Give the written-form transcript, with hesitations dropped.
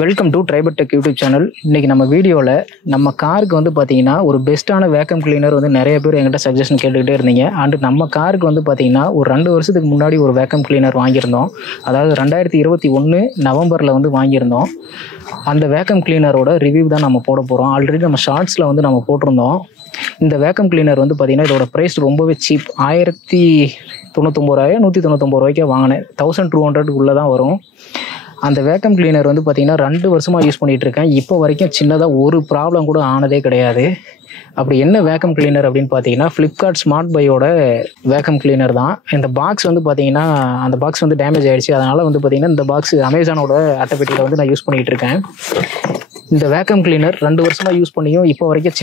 Welcome to Triber tech YouTube channel. இன்றைக்கி நம்ம வீடியோவில் நம்ம காருக்கு வந்து பார்த்தீங்கன்னா ஒரு பெஸ்ட்டான வேக்கம் கிளீனர் வந்து நிறைய பேர் என்கிட்ட சஜஷன் கேட்டுக்கிட்டே இருந்தீங்க. அண்டு நம்ம காருக்கு வந்து பார்த்தீங்கன்னா ஒரு 2 வருஷத்துக்கு முன்னாடி ஒரு வேக்கம் கிளீனர் வாங்கியிருந்தோம். அதாவது 2021 நவம்பரில் வந்து வாங்கியிருந்தோம். அந்த வேக்கம் கிளீனரோட ரிவ்யூ தான் நம்ம போட போகிறோம். ஆல்ரெடி நம்ம ஷார்ட்ஸில் வந்து நம்ம போட்டிருந்தோம். இந்த வேக்கம் கிளீனர் வந்து பார்த்தீங்கன்னா இதோட ப்ரைஸ் ரொம்பவே சீப். 1099 199 ரூபாய்க்கே வாங்கினேன். 1200 தான் வரும். அந்த வேக்கம் கிளீனர் வந்து பார்த்தீங்கன்னா 2 வருஷமாக யூஸ் பண்ணிகிட்டு இருக்கேன். இப்போ வரைக்கும் சின்னதாக ஒரு ப்ராப்ளம் கூட ஆனதே கிடையாது. அப்படி என்ன வேக்கம் கிளீனர் அப்படின்னு பார்த்தீங்கன்னா ஃப்ளிப்கார்ட் ஸ்மார்ட் பையோட வேக்கம் கிளீனர் தான். இந்த பாக்ஸ் வந்து பார்த்தீங்கன்னா அந்த பாக்ஸ் வந்து டேமேஜ் ஆகிடுச்சு. அதனால் வந்து பார்த்தீங்கன்னா இந்த பாக்ஸ் அமேசானோட அட்டைப்பெட்டியில் வந்து நான் யூஸ் பண்ணிகிட்டு இருக்கேன். இந்த வேக்கம் கிளீனர் 2 வருஷமாக யூஸ் பண்ணியும் இப்போ வரைக்கும்